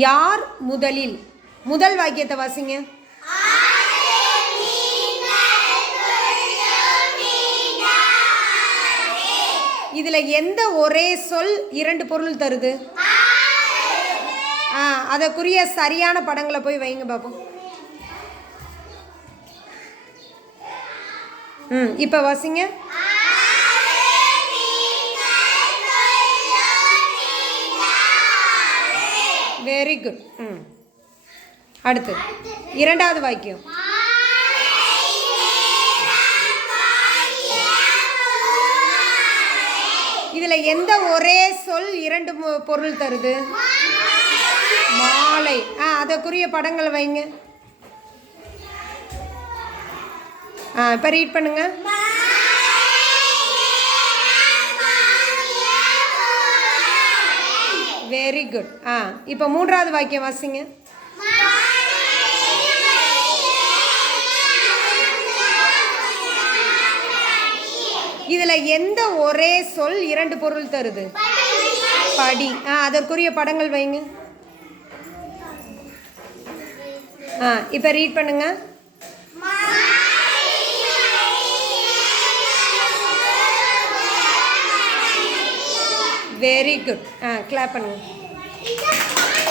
யார் முதலில்? முதல் வாக்கியத்தை வாசிங்க. இதுல எந்த ஒரே சொல் இரண்டு பொருள் தருது? ஆ அதற்குரிய சரியான படங்களை போய் வைங்க பாப்போம். ம் இப்போ வாசிங்க. வெரி குட் ம் அடுத்து இரண்டாவது வாக்கியம். இதில் எந்த ஒரே சொல் இரண்டு பொருள் தருது? மாலை. ஆ அதற்குரிய படங்கள் வைங்க. ஆ இப்போ ரீட் பண்ணுங்கள் வெரி குட் ஆ இப்போ மூன்றாவது வாக்கியம் வாசிங்க. இதில் எந்த ஒரே சொல் இரண்டு பொருள் தருது? படி. ஆ அதற்குரிய படங்கள் வைங்க. ஆ இப்போ ரீட் பண்ணுங்க. வெரி குட் ஆ கிளாப் பண்ணுங்க. It's a